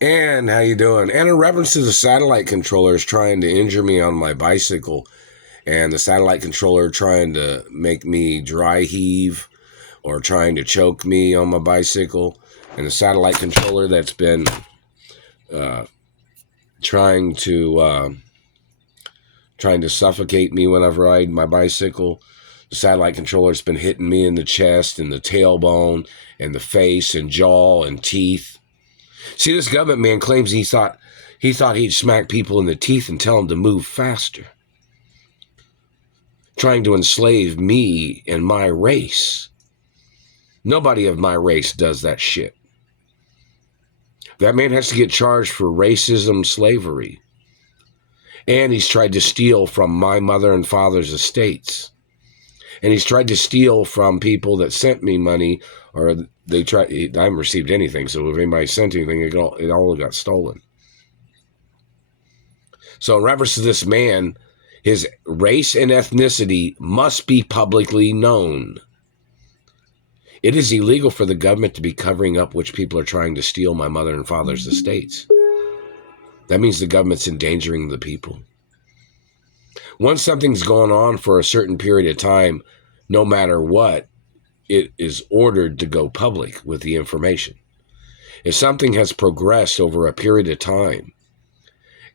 And how you doing? And in reference to the satellite controllers trying to injure me on my bicycle, and the satellite controller trying to make me dry heave or trying to choke me on my bicycle, and the satellite controller that's been uh, trying to suffocate me when I've ride my bicycle. The satellite controller's been hitting me in the chest and the tailbone and the face and jaw and teeth. See, this government man claims he thought he'd smack people in the teeth and tell them to move faster, trying to enslave me and my race. Nobody of my race does that shit. That man has to get charged for racism, slavery. And he's tried to steal from my mother and father's estates. And he's tried to steal from people that sent me money, or I haven't received anything, so if anybody sent anything, it all got stolen. So in reference to this man, his race and ethnicity must be publicly known. It is illegal for the government to be covering up which people are trying to steal my mother and father's estates. That means the government's endangering the people. Once something's going on for a certain period of time, no matter what, it is ordered to go public with the information. If something has progressed over a period of time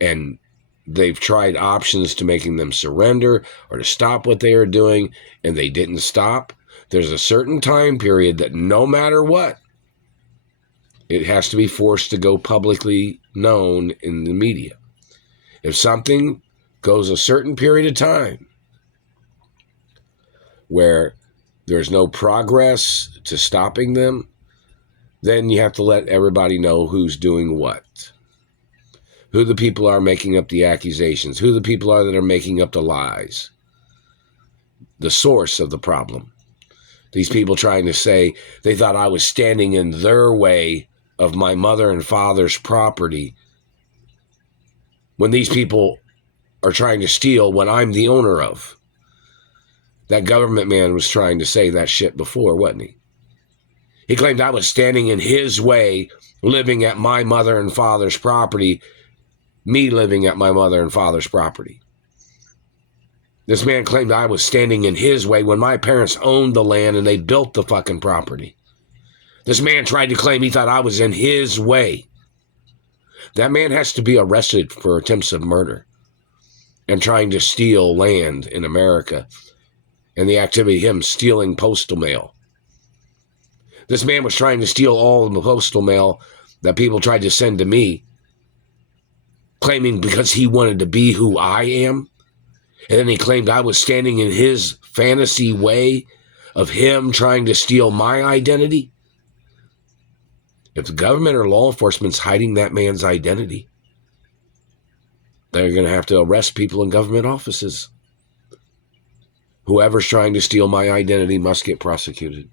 and they've tried options to making them surrender or to stop what they are doing and they didn't stop, there's a certain time period that no matter what, it has to be forced to go publicly known in the media. If something goes a certain period of time where there's no progress to stopping them, then you have to let everybody know who's doing what, who the people are making up the accusations, who the people are that are making up the lies, the source of the problem. These people trying to say they thought I was standing in their way of my mother and father's property when these people are trying to steal what I'm the owner of. That government man was trying to say that shit before, wasn't he? He claimed I was standing in his way, living at my mother and father's property, me living at my mother and father's property. This man claimed I was standing in his way when my parents owned the land and they built the fucking property. This man tried to claim he thought I was in his way. That man has to be arrested for attempts of murder and trying to steal land in America, and the activity of him stealing postal mail. This man was trying to steal all of the postal mail that people tried to send to me, claiming because he wanted to be who I am. And then he claimed I was standing in his fantasy way of him trying to steal my identity. If the government or law enforcement's hiding that man's identity, they're going to have to arrest people in government offices. Whoever's trying to steal my identity must get prosecuted.